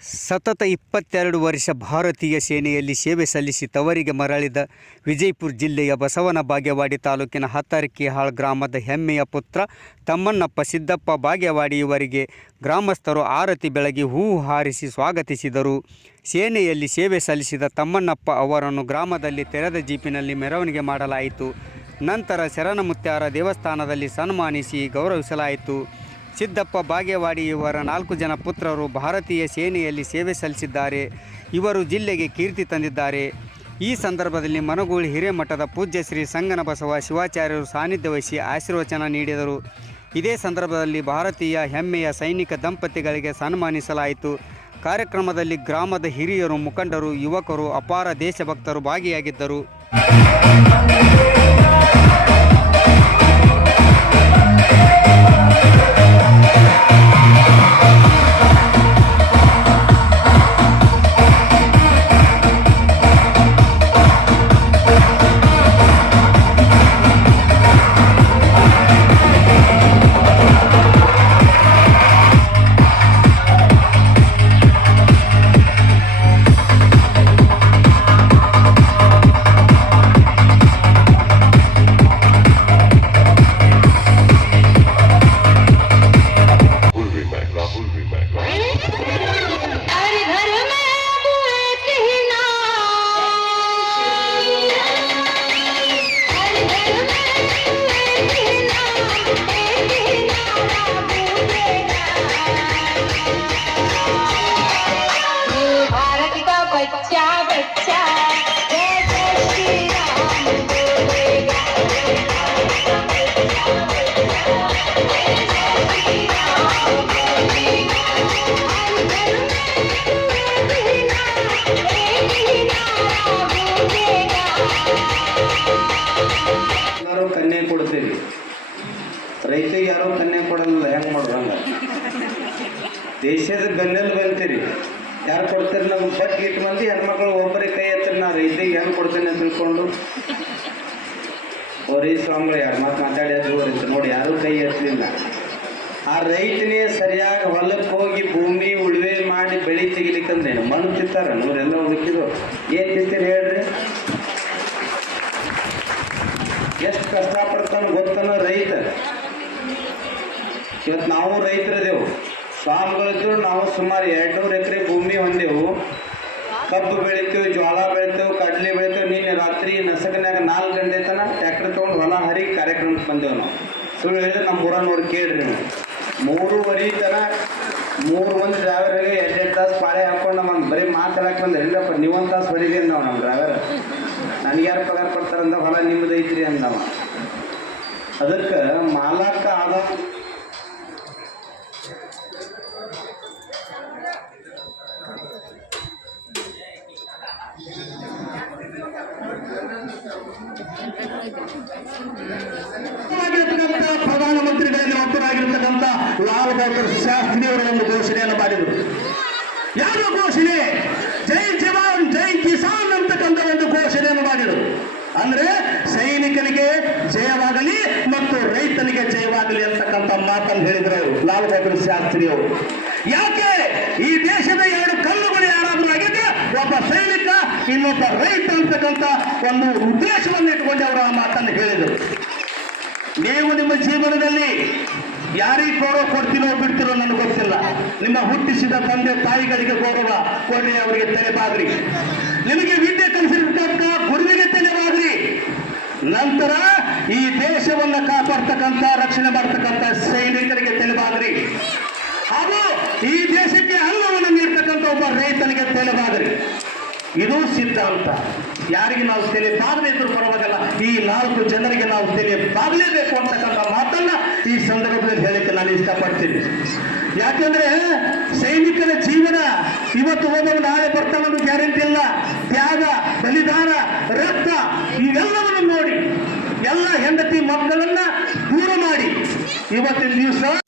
ಸತತ ಇಪ್ಪತ್ತೆರಡು ವರ್ಷ ಭಾರತೀಯ ಸೇನೆಯಲ್ಲಿ ಸೇವೆ ಸಲ್ಲಿಸಿ ತವರಿಗೆ ಮರಳಿದ ವಿಜಯಪುರ ಜಿಲ್ಲೆಯ ಬಸವನ ಬಾಗೇವಾಡಿ ತಾಲೂಕಿನ ಹತ್ತರಕಿಹಾಳ್ ಗ್ರಾಮದ ಹೆಮ್ಮೆಯ ಪುತ್ರ ತಮ್ಮಣ್ಣಪ್ಪ ಸಿದ್ದಪ್ಪ ಬಾಗೇವಾಡಿ ಇವರಿಗೆ ಗ್ರಾಮಸ್ಥರು ಆರತಿ ಬೆಳಗಿ ಹೂವು ಹಾರಿಸಿ ಸ್ವಾಗತಿಸಿದರು. ಸೇನೆಯಲ್ಲಿ ಸೇವೆ ಸಲ್ಲಿಸಿದ ತಮ್ಮಣ್ಣಪ್ಪ ಅವರನ್ನು ಗ್ರಾಮದಲ್ಲಿ ತೆರೆದ ಜೀಪಿನಲ್ಲಿ ಮೆರವಣಿಗೆ ಮಾಡಲಾಯಿತು. ನಂತರ ಶರಣಮುತ್ಯಾರ ದೇವಸ್ಥಾನದಲ್ಲಿ ಸನ್ಮಾನಿಸಿ ಗೌರವಿಸಲಾಯಿತು. ಸಿದ್ದಪ್ಪ ಬಾಗೇವಾಡಿ ಇವರ ನಾಲ್ಕು ಜನ ಪುತ್ರರು ಭಾರತೀಯ ಸೇನೆಯಲ್ಲಿ ಸೇವೆ ಸಲ್ಲಿಸಿದ್ದಾರೆ. ಇವರು ಜಿಲ್ಲೆಗೆ ಕೀರ್ತಿ ತಂದಿದ್ದಾರೆ. ಈ ಸಂದರ್ಭದಲ್ಲಿ ಮನಗೂಳಿ ಹಿರೇಮಠದ ಪೂಜ್ಯ ಶ್ರೀ ಸಂಗನ ಬಸವ ಶಿವಾಚಾರ್ಯರು ಸಾನ್ನಿಧ್ಯ ವಹಿಸಿ ಆಶೀರ್ವಚನ ನೀಡಿದರು. ಇದೇ ಸಂದರ್ಭದಲ್ಲಿ ಭಾರತೀಯ ಹೆಮ್ಮೆಯ ಸೈನಿಕ ದಂಪತಿಗಳಿಗೆ ಸನ್ಮಾನಿಸಲಾಯಿತು. ಕಾರ್ಯಕ್ರಮದಲ್ಲಿ ಗ್ರಾಮದ ಹಿರಿಯರು ಮುಖಂಡರು, ಯುವಕರು, ಅಪಾರ ದೇಶಭಕ್ತರು ಭಾಗಿಯಾಗಿದ್ದರು. बच्चा बच्चा जय जय श्री राम बोलेगा ಯಾರೋ ಕನ್ಯೆ ಕೊಡ್ತೀವಿ ರೈತರಿಗೆ ಯಾರೋ ಕನ್ಯೆ ಕೊಡಲ್ಲ ಹೆಂಗೆ ಮಾಡೋದಂಗ ದೇಶದ ಗನ್ನೆಲ್ ಬಂತೀರಿ ಯಾರು ಕೊಡ್ತೀರಿ ನಮ್ಗೆ ಬಟ್ ಇಟ್ಟು ಮಂದಿ ಹೆಣ್ಮಕ್ಳು ಒಬ್ಬರಿಗೆ ಕೈ ಎತ್ತಿರಿ ನಾ ರೈತರಿಗೆ ಹೆಂಗೆ ಕೊಡ್ತೇನೆ ಅಂತ ತಿಳ್ಕೊಂಡು. ಓರಿ ಸ್ವಾಮಿಗಳು, ಯಾರು ಮಾತು ಮಾತಾಡಿ ಅದು ನೋಡಿ, ಯಾರು ಕೈ ಎತ್ತಲಿಲ್ಲ ಆ ರೈತನೇ ಸರಿಯಾಗಿ ಹೊಲಕ್ಕೆ ಹೋಗಿ ಭೂಮಿ ಉಳುವೆ ಮಾಡಿ ಬೆಳೆ ತೆಗಿಲಿಕ್ಕಂದೇನು ಮಣ್ಣು ತಿಂತಾರ, ನೂರೆಲ್ಲ ಉಳುಕಿದ್ರು ಏನು ತಿಂತೀರಿ ಹೇಳ್ರಿ? ಎಷ್ಟು ಕಷ್ಟಪಡ್ತಾನೆ ಗೊತ್ತನ ರೈತ. ಇವತ್ತು ನಾವು ರೈತರದೇವು. ಸ್ವಾಮಿಗಳಿದ್ರು ನಾವು ಸುಮಾರು ಎರಡ್ನೂರು ಎಕರೆ ಭೂಮಿ ಹೊಂದೆವು. ಕಬ್ಬು ಬೆಳಿತೀವಿ ಜೋಳ ಬೆಳಿತೇವೆ, ಕಡ್ಲೆ ಬೆಳಿತೇವೆ, ನಿನ್ನೆ ರಾತ್ರಿ ನಸಕನ್ಯಾಗ ನಾಲ್ಕು ಗಂಟೆ ತನ ಟ್ಯಾಕ್ಟರ್ ತೊಗೊಂಡು ಹೊಲ ಹರಿ ಕಾರ್ಯಕ್ರಮಕ್ಕೆ ಬಂದೆವು ನಾವು. ಸುಳ್ಳು ಹೇಳಿದ್ರೆ ನಮ್ಮ ಊರ ನೋಡಿ ಕೇಳ್ರಿ ನೀವು. ಮೂರುವರೆ ತನ ಮೂರು ಮಂದಿ ಡ್ರೈವರ್ಗೆ ಎರಡೆರಡು ತಾಸು ಪಾಳೆ ಹಾಕೊಂಡು ನಮ್ಮ ಬರೀ ಮಾತಾಡಕ್ಕೆ ಬಂದ್ರೆ ಇಲ್ಲಪ್ಪ ನೀವೊಂದು ತಾಸು ಹೊಡಿರಿ ಅಂದವ ನಮ್ಮ ಡ್ರೈವರ್. ನನಗೆ ಯಾರು ಪಗಾರ ಕೊಡ್ತಾರಂದ ಹೊಲ ನಿಮ್ಮದು ಐತ್ರಿ ಅಂದವ. ಅದಕ್ಕೆ ಮಾಲಕ್ಕ ಆದ ಆಗಿರ್ತಕ್ಕಂಥ ಪ್ರಧಾನಮಂತ್ರಿಗಳಲ್ಲಿ ಒಬ್ಬರಾಗಿರ್ತಕ್ಕಂಥ ಲಾಲ್ ಬಹದ್ದೂರ್ ಶಾಸ್ತ್ರಿ ಅವರು ಒಂದು ಘೋಷಣೆಯನ್ನು ಮಾಡಿದರು. ಯಾರು ಘೋಷಣೆ? ಜೈ ಜವಾನ್, ಜೈ ಕಿಸಾನ್ ಅಂತಕ್ಕಂಥ ಒಂದು ಘೋಷಣೆಯನ್ನು ಮಾಡಿದರು. ಅಂದ್ರೆ ಸೈನಿಕನಿಗೆ ಜಯವಾಗಲಿ ಮತ್ತು ರೈತನಿಗೆ ಜಯವಾಗಲಿ ಅಂತಕ್ಕಂಥ ಮಾತನ್ನು ಹೇಳಿದ್ರು ಅವರು, ಲಾಲ್ ಬಹದ್ದೂರ್ ಶಾಸ್ತ್ರಿ ಅವರು. ಯಾಕೆ? ಈ ದೇಶದ ಎರಡು ಕಲ್ಲುಗಳು ಯಾರಾದರೂ ಆಗಿದ್ರೆ ಒಬ್ಬ ಸೈನಿಕ ಇನ್ನೊಬ್ಬ ರೈತ ಅಂತಕ್ಕಂಥ ಒಂದು ಉದ್ದೇಶವನ್ನು ಇಟ್ಟುಕೊಂಡು ಅವರು ಆ ಮಾತನ್ನು ಹೇಳಿದರು. ನೀವು ನಿಮ್ಮ ಜೀವನದಲ್ಲಿ ಯಾರಿಗೆ ಗೌರವ ಕೊಡ್ತೀರೋ ಬಿಡ್ತಿರೋ ನನಗೆ ಗೊತ್ತಿಲ್ಲ. ನಿಮ್ಮ ಹುಟ್ಟಿಸಿದ ತಂದೆ ತಾಯಿಗಳಿಗೆ ಗೌರವ ಕೊಡ್ರಿ, ಅವರಿಗೆ ತಲೆಬಾಗ್ರಿ. ನಿಮಗೆ ವಿದ್ಯೆ ಕಲಿಸಿರ್ತಕ್ಕ ಗುರುವಿಗೆ ತಲೆಬಾಗ್ರಿ. ನಂತರ ಈ ದೇಶವನ್ನ ಕಾಪಾಡ್ತಕ್ಕಂಥ, ರಕ್ಷಣೆ ಮಾಡ್ತಕ್ಕಂಥ ಸೈನಿಕರಿಗೆ ತಲೆಬಾಗ್ರಿ ಹಾಗೂ ಈ ದೇಶಕ್ಕೆ ಅನ್ನವನ್ನು ನೀಡ್ತಕ್ಕಂಥ ಒಬ್ಬ ರೈತನಿಗೆ ತಲೆಬಾಗ್ರಿ ಇದು ಸಿದ್ಧಾಂತ ಯಾರಿಗೆ ನಾವು ತಲೆ ಬಾಗದೇ ಇದ್ರೂ ಪರವಾಗಿಲ್ಲ, ಈ ನಾಲ್ಕು ಜನರಿಗೆ ನಾವು ತಲೆ ಬಾಗಲೇಬೇಕು ಅಂತಕ್ಕಂಥ ಮಾತನ್ನ ಈ ಸಂದರ್ಭದಲ್ಲಿ ಹೇಳಕ್ಕೆ ನಾನು ಇಷ್ಟಪಡ್ತೀನಿ. ಯಾಕಂದ್ರೆ ಸೈನಿಕರ ಜೀವನ, ಇವತ್ತು ಹೋದವರು ನಾಳೆ ಬರ್ತಾನನ್ನು ಗ್ಯಾರಂಟಿ ಇಲ್ಲ. ತ್ಯಾಗ, ಬಲಿದಾನ, ರಕ್ತ, ಇವೆಲ್ಲವನ್ನು ನೋಡಿ, ಎಲ್ಲ ಹೆಂಡತಿ ಮಕ್ಕಳನ್ನ ದೂರ ಮಾಡಿ. ಇವತ್ತಿನ ದಿವಸ